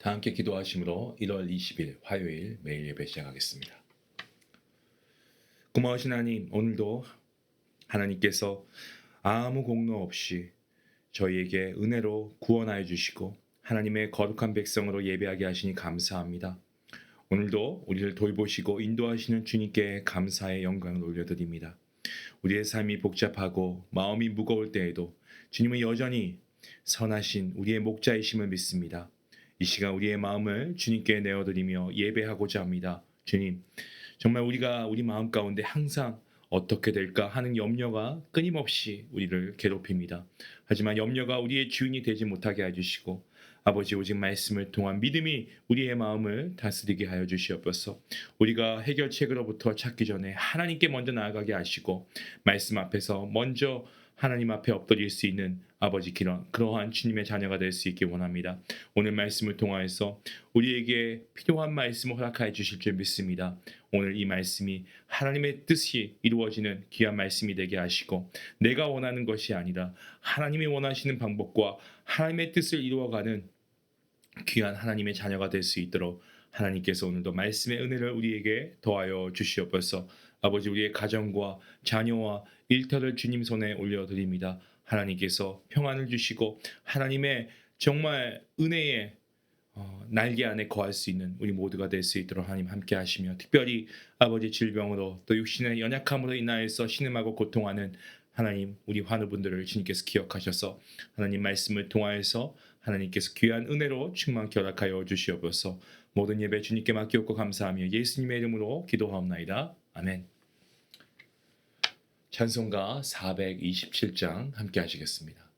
다 함께 기도하심으로 1월 20일 화요일 매일 예배 시작하겠습니다. 고마우신 하나님, 오늘도 하나님께서 아무 공로 없이 저희에게 은혜로 구원하여 주시고 하나님의 거룩한 백성으로 예배하게 하시니 감사합니다. 오늘도 우리를 돌보시고 인도하시는 주님께 감사의 영광을 올려드립니다. 우리의 삶이 복잡하고 마음이 무거울 때에도 주님은 여전히 선하신 우리의 목자이심을 믿습니다. 이 시간 우리의 마음을 주님께 내어드리며 예배하고자 합니다. 주님, 정말 우리가 우리 마음 가운데 항상 어떻게 될까 하는 염려가 끊임없이 우리를 괴롭힙니다. 하지만 염려가 우리의 주인이 되지 못하게 해주시고 아버지 오직 말씀을 통한 믿음이 우리의 마음을 다스리게 하여 주시옵소서. 우리가 해결책으로부터 찾기 전에 하나님께 먼저 나아가게 하시고 말씀 앞에서 먼저 하나님 앞에 엎드릴 수 있는 아버지 그러한 주님의 자녀가 될 수 있기 원합니다. 오늘 말씀을 통하여서 우리에게 필요한 말씀을 허락하여 주실 줄 믿습니다. 오늘 이 말씀이 하나님의 뜻이 이루어지는 귀한 말씀이 되게 하시고 내가 원하는 것이 아니라 하나님이 원하시는 방법과 하나님의 뜻을 이루어가는 귀한 하나님의 자녀가 될 수 있도록 하나님께서 오늘도 말씀의 은혜를 우리에게 더하여 주시옵소서. 아버지 우리의 가정과 자녀와 일터를 주님 손에 올려드립니다. 하나님께서 평안을 주시고 하나님의 정말 은혜의 날개 안에 거할 수 있는 우리 모두가 될 수 있도록 하나님 함께 하시며 특별히 아버지 질병으로 또 육신의 연약함으로 인하여서 신음하고 고통하는 하나님 우리 환우분들을 주님께서 기억하셔서 하나님 말씀을 통하여서 하나님께서 귀한 은혜로 충만케 허락하여 주시옵소서. 모든 예배 주님께 맡기옵고 감사하며 예수님의 이름으로 기도하옵나이다. 아멘. 찬송가 427장 함께 하시겠습니다.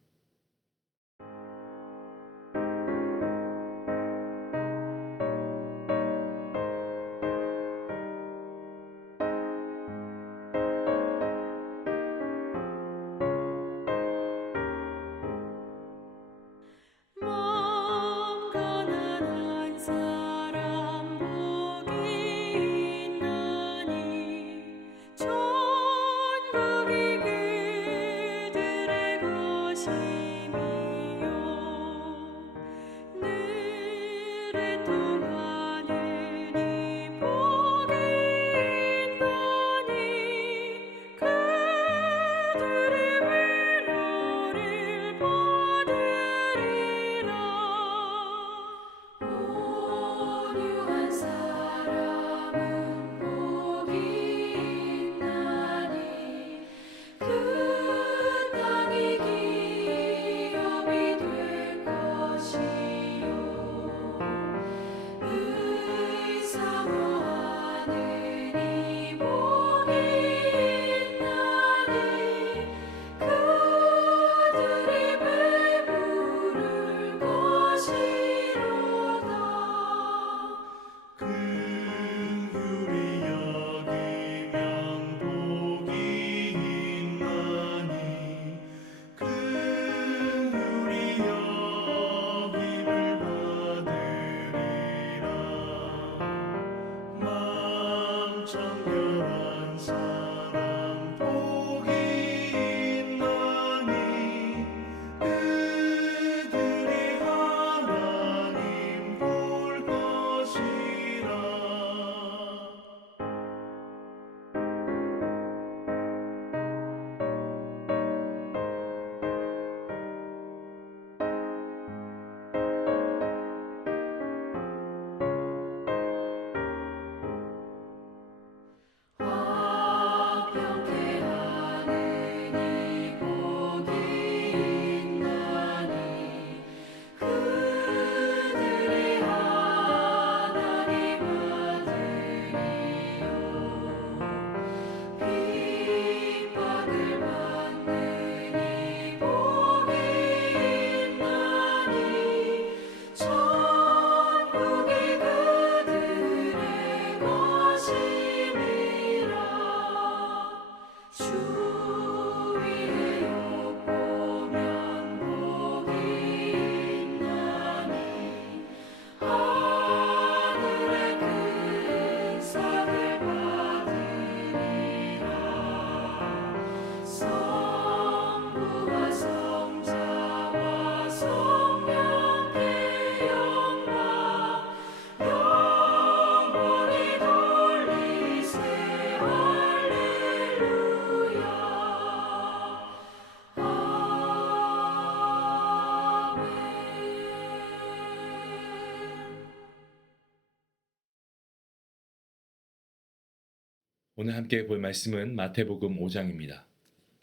오늘 함께 볼 말씀은 마태복음 5장입니다.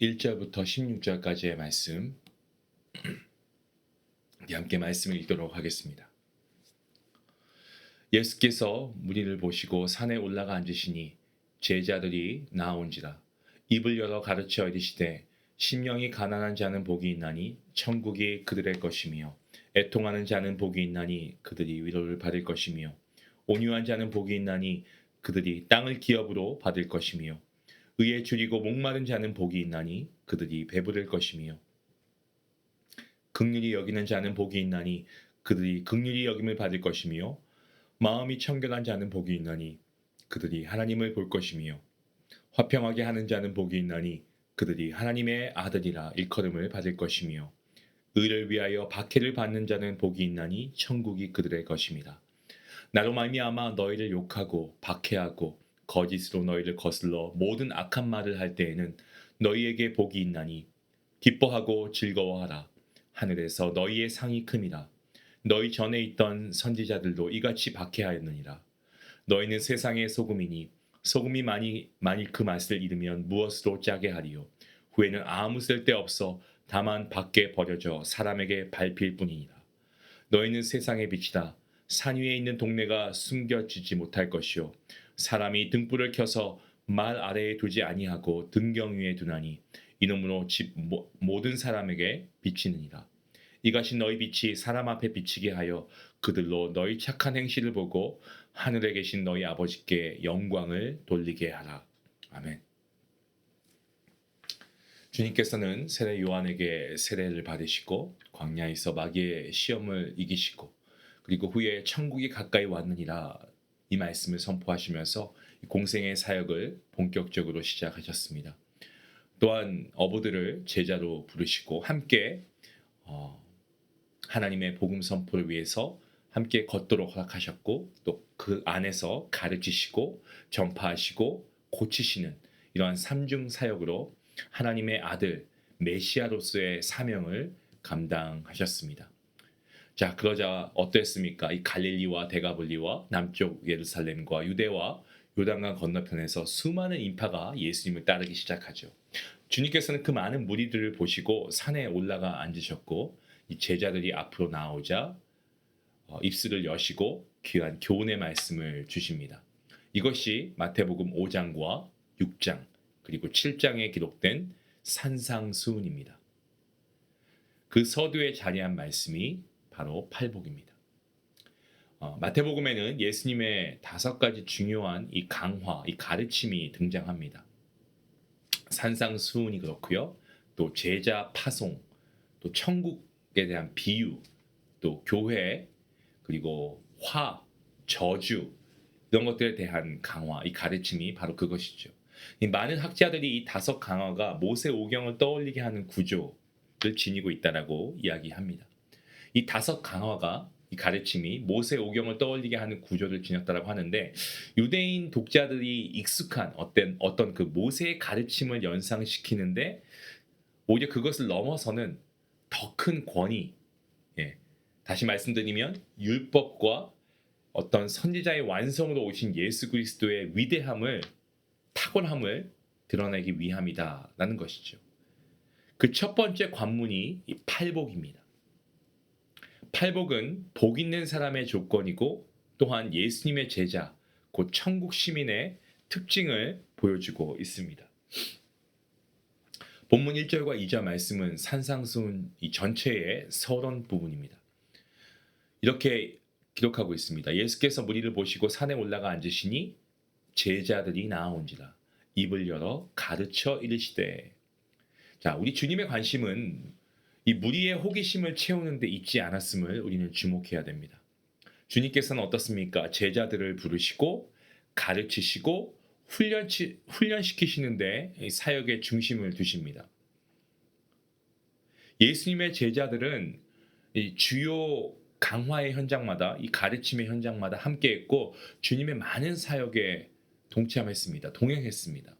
1절부터 16절까지의 말씀, 함께 말씀을 읽도록 하겠습니다. 예수께서 무리를 보시고 산에 올라가 앉으시니 제자들이 나아온지라. 입을 열어 가르쳐 이르시되 심령이 가난한 자는 복이 있나니 천국이 그들의 것이며, 애통하는 자는 복이 있나니 그들이 위로를 받을 것이며, 온유한 자는 복이 있나니 그들이 땅을 기업으로 받을 것이며, 의에 줄이고 목마른 자는 복이 있나니 그들이 배부를 것이며, 긍휼히 여기는 자는 복이 있나니 그들이 긍휼히 여김을 받을 것이며, 마음이 청결한 자는 복이 있나니 그들이 하나님을 볼 것이며, 화평하게 하는 자는 복이 있나니 그들이 하나님의 아들이라 일컬음을 받을 것이며, 의를 위하여 박해를 받는 자는 복이 있나니 천국이 그들의 것입니다. 나로 말미암아 너희를 욕하고 박해하고 거짓으로 너희를 거슬러 모든 악한 말을 할 때에는 너희에게 복이 있나니 기뻐하고 즐거워하라. 하늘에서 너희의 상이 큼이라. 너희 전에 있던 선지자들도 이같이 박해하였느니라. 너희는 세상의 소금이니 소금이 만일 그 맛을 잃으면 무엇으로 짜게 하리요. 후에는 아무 쓸데없어 다만 밖에 버려져 사람에게 밟힐 뿐이니라. 너희는 세상의 빛이다. 산 위에 있는 동네가 숨겨지지 못할 것이요, 사람이 등불을 켜서 말 아래에 두지 아니하고 등경 위에 두나니 이놈으로 집 모든 사람에게 비치느니라. 이같이 너희 빛이 사람 앞에 비치게 하여 그들로 너희 착한 행실을 보고 하늘에 계신 너희 아버지께 영광을 돌리게 하라. 아멘. 주님께서는 세례 요한에게 세례를 받으시고 광야에서 마귀의 시험을 이기시고, 그리고 후에 천국이 가까이 왔느니라 이 말씀을 선포하시면서 공생의 사역을 본격적으로 시작하셨습니다. 또한 어부들을 제자로 부르시고 함께 하나님의 복음 선포를 위해서 함께 걷도록 허락하셨고, 또 그 안에서 가르치시고 전파하시고 고치시는 이러한 삼중 사역으로 하나님의 아들 메시아로서의 사명을 감당하셨습니다. 자, 그러자 어땠습니까? 이 갈릴리와 데가볼리와 남쪽 예루살렘과 유대와 요단강 건너편에서 수많은 인파가 예수님을 따르기 시작하죠. 주님께서는 그 많은 무리들을 보시고 산에 올라가 앉으셨고, 이 제자들이 앞으로 나오자 입술을 여시고 귀한 교훈의 말씀을 주십니다. 이것이 마태복음 5장과 6장 그리고 7장에 기록된 산상수훈입니다. 그 서두에 자리한 말씀이 바로 팔복입니다. 마태복음에는 예수님의 5가지 중요한 이 강화, 이 가르침이 등장합니다. 산상수훈이 그렇고요. 또 제자 파송, 또 천국에 대한 비유, 또 교회, 그리고 화, 저주, 이런 것들에 대한 강화, 이 가르침이 바로 그것이죠. 이 많은 학자들이 이 5 강화가 모세오경을 떠올리게 하는 구조를 지니고 있다라고 이야기합니다. 이 5 강화가, 이 가르침이 모세오경을 떠올리게 하는 구조를 지녔다라고 하는데, 유대인 독자들이 익숙한 어떤 그 모세의 가르침을 연상시키는데, 오히려 그것을 넘어서는 더 큰 권위, 다시 말씀드리면 율법과 어떤 선지자의 완성으로 오신 예수 그리스도의 위대함을, 탁월함을 드러내기 위함이다라는 것이죠. 그 첫 번째 관문이 이 팔복입니다. 팔복은 복 있는 사람의 조건이고, 또한 예수님의 제자, 곧 천국 시민의 특징을 보여주고 있습니다. 본문 1절과 2절 말씀은 산상수훈 이 전체의 서론 부분입니다. 이렇게 기록하고 있습니다. 예수께서 무리를 보시고 산에 올라가 앉으시니 제자들이 나아온지라. 입을 열어 가르쳐 이르시되. 자, 우리 주님의 관심은 이 무리의 호기심을 채우는 데 있지 않았음을 우리는 주목해야 됩니다. 주님께서는 어떻습니까? 제자들을 부르시고 가르치시고 훈련시키시는데 사역의 중심을 두십니다. 예수님의 제자들은 이 주요 강화의 현장마다, 이 가르침의 현장마다 함께했고, 주님의 많은 사역에 동참했습니다. 동행했습니다.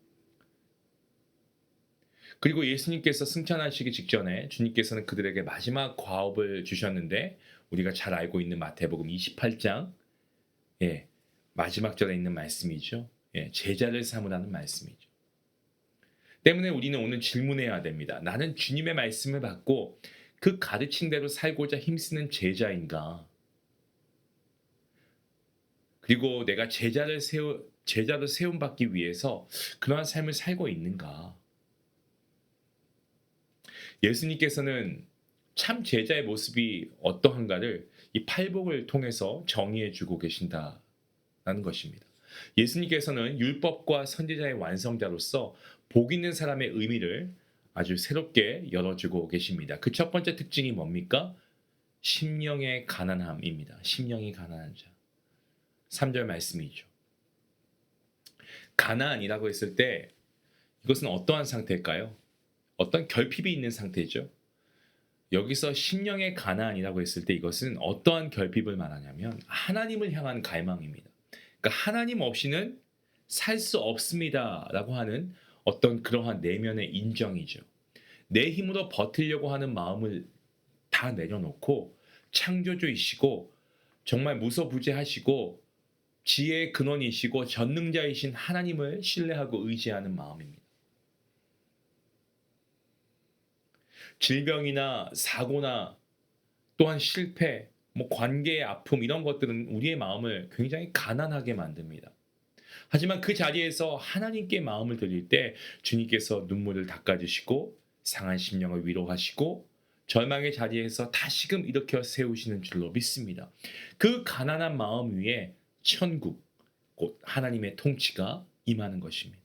그리고 예수님께서 승천하시기 직전에 주님께서는 그들에게 마지막 과업을 주셨는데, 우리가 잘 알고 있는 마태복음 28장 마지막 절에 있는 말씀이죠. 제자를 삼으라는 말씀이죠. 때문에 우리는 오늘 질문해야 됩니다. 나는 주님의 말씀을 받고 그 가르친 대로 살고자 힘쓰는 제자인가? 그리고 내가 제자로 세움받기 위해서 그러한 삶을 살고 있는가? 예수님께서는 참 제자의 모습이 어떠한가를 이 팔복을 통해서 정의해 주고 계신다라는 것입니다. 예수님께서는 율법과 선지자의 완성자로서 복 있는 사람의 의미를 아주 새롭게 열어주고 계십니다. 그 첫 번째 특징이 뭡니까? 심령의 가난함입니다. 심령이 가난한 자. 3절 말씀이죠. 가난이라고 했을 때 이것은 어떠한 상태일까요? 어떤 결핍이 있는 상태죠. 여기서 심령의 가난이라고 했을 때 이것은 어떠한 결핍을 말하냐면 하나님을 향한 갈망입니다. 그러니까 하나님 없이는 살 수 없습니다라고 하는 어떤 그러한 내면의 인정이죠. 내 힘으로 버티려고 하는 마음을 다 내려놓고 창조주이시고 정말 무소부재하시고 지혜의 근원이시고 전능자이신 하나님을 신뢰하고 의지하는 마음입니다. 질병이나 사고나 또한 실패, 관계의 아픔 이런 것들은 우리의 마음을 굉장히 가난하게 만듭니다. 하지만 그 자리에서 하나님께 마음을 드릴 때 주님께서 눈물을 닦아주시고 상한 심령을 위로하시고 절망의 자리에서 다시금 일으켜 세우시는 줄로 믿습니다. 그 가난한 마음 위에 천국, 곧 하나님의 통치가 임하는 것입니다.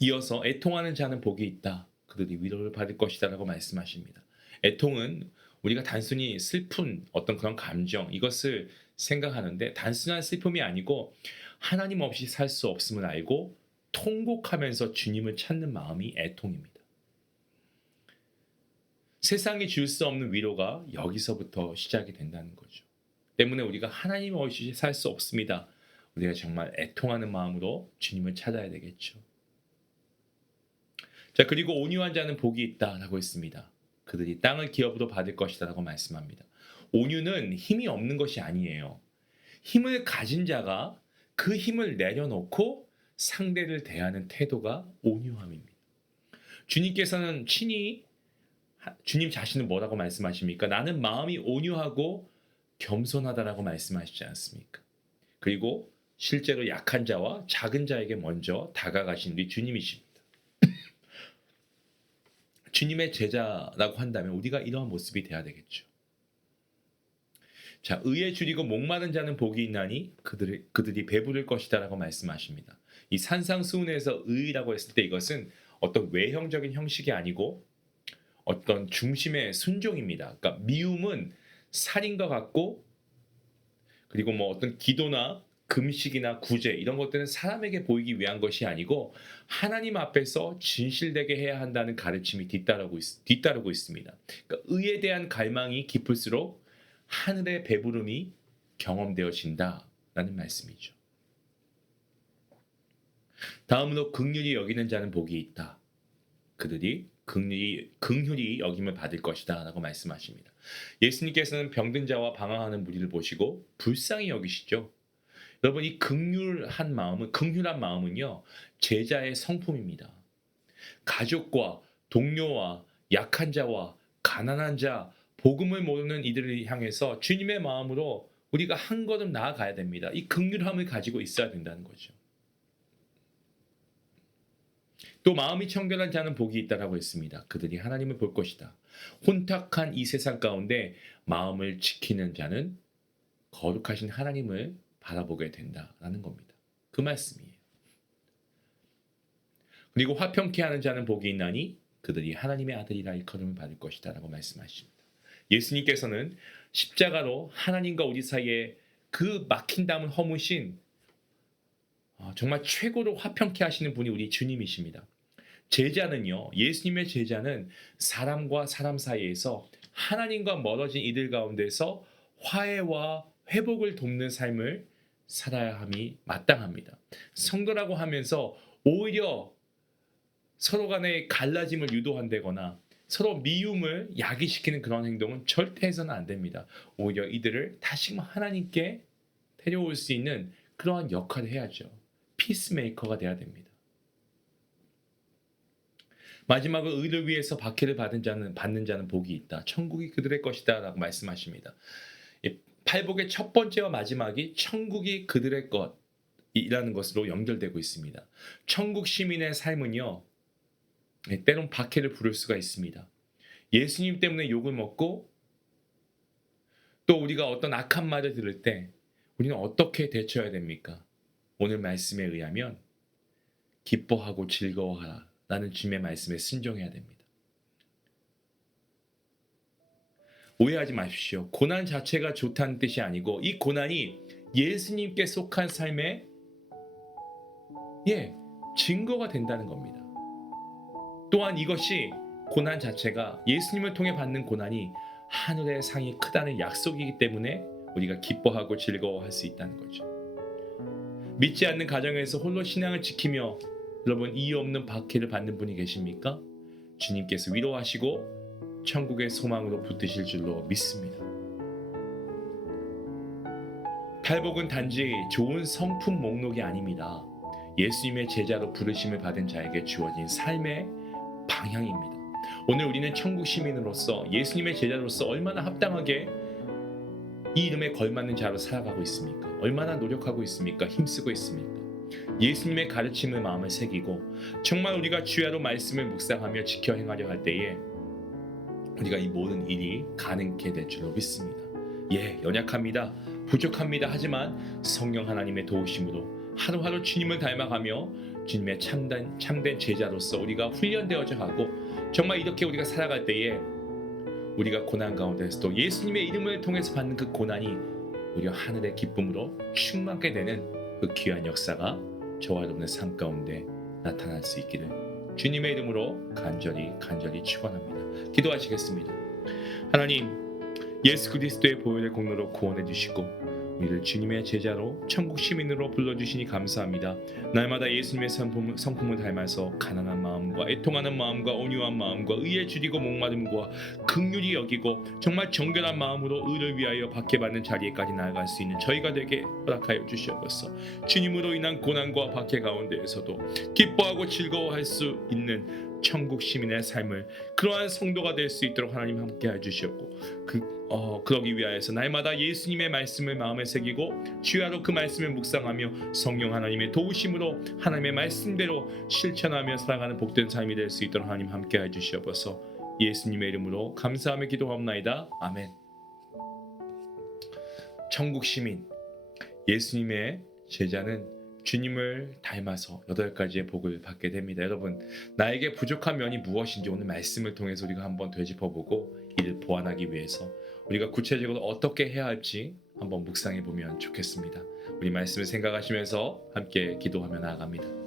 이어서 애통하는 자는 복이 있다. 그들이 위로를 받을 것이다 라고 말씀하십니다. 애통은 우리가 단순히 슬픈 어떤 그런 감정 이것을 생각하는데 단순한 슬픔이 아니고 하나님 없이 살 수 없음을 알고 통곡하면서 주님을 찾는 마음이 애통입니다. 세상이 줄 수 없는 위로가 여기서부터 시작이 된다는 거죠. 때문에 우리가 하나님 없이 살 수 없습니다. 우리가 정말 애통하는 마음으로 주님을 찾아야 되겠죠. 자, 그리고 온유한 자는 복이 있다라고 했습니다. 그들이 땅을 기업으로 받을 것이다라고 말씀합니다. 온유는 힘이 없는 것이 아니에요. 힘을 가진 자가 그 힘을 내려놓고 상대를 대하는 태도가 온유함입니다. 주님께서는 친히 주님 자신은 뭐라고 말씀하십니까? 나는 마음이 온유하고 겸손하다라고 말씀하시지 않습니까? 그리고 실제로 약한 자와 작은 자에게 먼저 다가가신 우리 주님이십니다. 주님의 제자라고 한다면 우리가 이러한 모습이 돼야 되겠죠. 자, 의에 줄이고 목마른 자는 복이 있나니 그들이 배부를 것이다라고 말씀하십니다. 이 산상수훈에서 의라고 했을 때 이것은 어떤 외형적인 형식이 아니고 어떤 중심의 순종입니다. 그러니까 미움은 살인과 같고 그리고 어떤 기도나 금식이나 구제 이런 것들은 사람에게 보이기 위한 것이 아니고 하나님 앞에서 진실되게 해야 한다는 가르침이 뒤따르고 있습니다. 그러니까 의에 대한 갈망이 깊을수록 하늘의 배부름이 경험되어진다라는 말씀이죠. 다음으로 긍휼히 여기는 자는 복이 있다. 그들이 긍휼히 여김을 받을 것이다 라고 말씀하십니다. 예수님께서는 병든 자와 방황하는 무리를 보시고 불쌍히 여기시죠. 여러분 이 긍휼한 마음은요 제자의 성품입니다. 가족과 동료와 약한 자와 가난한 자 복음을 모르는 이들을 향해서 주님의 마음으로 우리가 한 걸음 나아가야 됩니다. 이 긍휼함을 가지고 있어야 된다는 거죠. 또 마음이 청결한 자는 복이 있다라고 했습니다. 그들이 하나님을 볼 것이다. 혼탁한 이 세상 가운데 마음을 지키는 자는 거룩하신 하나님을 바라보게 된다라는 겁니다. 그 말씀이에요. 그리고 화평케 하는 자는 복이 있나니 그들이 하나님의 아들이라 일컬음을 받을 것이다 라고 말씀하십니다. 예수님께서는 십자가로 하나님과 우리 사이에 그 막힌 담을 허무신 정말 최고로 화평케 하시는 분이 우리 주님이십니다. 제자는요, 예수님의 제자는 사람과 사람 사이에서 하나님과 멀어진 이들 가운데서 화해와 회복을 돕는 삶을 살아야 함이 마땅합니다. 성도라고 하면서 오히려 서로 간의 갈라짐을 유도한다거나 서로 미움을 야기시키는 그런 행동은 절대 해서는 안 됩니다. 오히려 이들을 다시금 하나님께 데려올 수 있는 그러한 역할을 해야죠. 피스메이커가 돼야 됩니다. 마지막으로 의를 위해서 박해를 받는 자는 복이 있다. 천국이 그들의 것이다 라고 말씀하십니다. 이 팔복의 첫 번째와 마지막이 천국이 그들의 것이라는 것으로 연결되고 있습니다. 천국 시민의 삶은요, 때론 박해를 부를 수가 있습니다. 예수님 때문에 욕을 먹고 또 우리가 어떤 악한 말을 들을 때 우리는 어떻게 대처해야 됩니까? 오늘 말씀에 의하면 기뻐하고 즐거워하라 라는 주님의 말씀에 순종해야 됩니다. 오해하지 마십시오. 고난 자체가 좋다는 뜻이 아니고 이 고난이 예수님께 속한 삶의 증거가 된다는 겁니다. 또한 이것이 고난 자체가 예수님을 통해 받는 고난이 하늘의 상이 크다는 약속이기 때문에 우리가 기뻐하고 즐거워할 수 있다는 거죠. 믿지 않는 가정에서 홀로 신앙을 지키며 여러분 이유 없는 박해를 받는 분이 계십니까? 주님께서 위로하시고 천국의 소망으로 붙드실 줄로 믿습니다. 팔복은 단지 좋은 성품 목록이 아닙니다. 예수님의 제자로 부르심을 받은 자에게 주어진 삶의 방향입니다. 오늘 우리는 천국 시민으로서 예수님의 제자로서 얼마나 합당하게 이 이름에 걸맞는 자로 살아가고 있습니까? 얼마나 노력하고 있습니까? 힘쓰고 있습니까? 예수님의 가르침을 마음에 새기고 정말 우리가 주야로 말씀을 묵상하며 지켜 행하려 할 때에 우리가 이 모든 일이 가능케 될 줄로 믿습니다. 연약합니다. 부족합니다. 하지만 성령 하나님의 도우심으로 하루하루 주님을 닮아가며 주님의 참된 제자로서 우리가 훈련되어져 가고 정말 이렇게 우리가 살아갈 때에 우리가 고난 가운데서도 예수님의 이름을 통해서 받는 그 고난이 우리가 하늘의 기쁨으로 충만하게 되는 그 귀한 역사가 저와 여러분의 삶 가운데 나타날 수 있기를 주님의 이름으로 간절히 축원합니다. 기도하시겠습니다. 하나님, 예수 그리스도의 보혈의 공로로 구원해 주시고 우리를 주님의 제자로 천국 시민으로 불러주시니 감사합니다. 날마다 예수님의 성품을 닮아서 가난한 마음과 애통하는 마음과 온유한 마음과 의에 줄이고 목마름과 긍휼히 여기고 정말 정결한 마음으로 의를 위하여 박해받는 자리에까지 나아갈 수 있는 저희가 되게 허락하여 주시옵소서. 주님으로 인한 고난과 박해 가운데에서도 기뻐하고 즐거워할 수 있는 천국 시민의 삶을 그러한 성도가 될 수 있도록 하나님 함께 해주시옵고 그러기 위하여서 날마다 예수님의 말씀을 마음에 새기고 주야로 그 말씀을 묵상하며 성령 하나님의 도우심으로 하나님의 말씀대로 실천하며 살아가는 복된 삶이 될 수 있도록 하나님 함께 해주시옵소서. 예수님의 이름으로 감사하며 기도하옵나이다. 아멘. 천국 시민, 예수님의 제자는 주님을 닮아서 8가지의 복을 받게 됩니다. 여러분, 나에게 부족한 면이 무엇인지 오늘 말씀을 통해서 우리가 한번 되짚어보고 이를 보완하기 위해서 우리가 구체적으로 어떻게 해야 할지 한번 묵상해 보면 좋겠습니다. 우리 말씀을 생각하시면서 함께 기도하며 나아갑니다.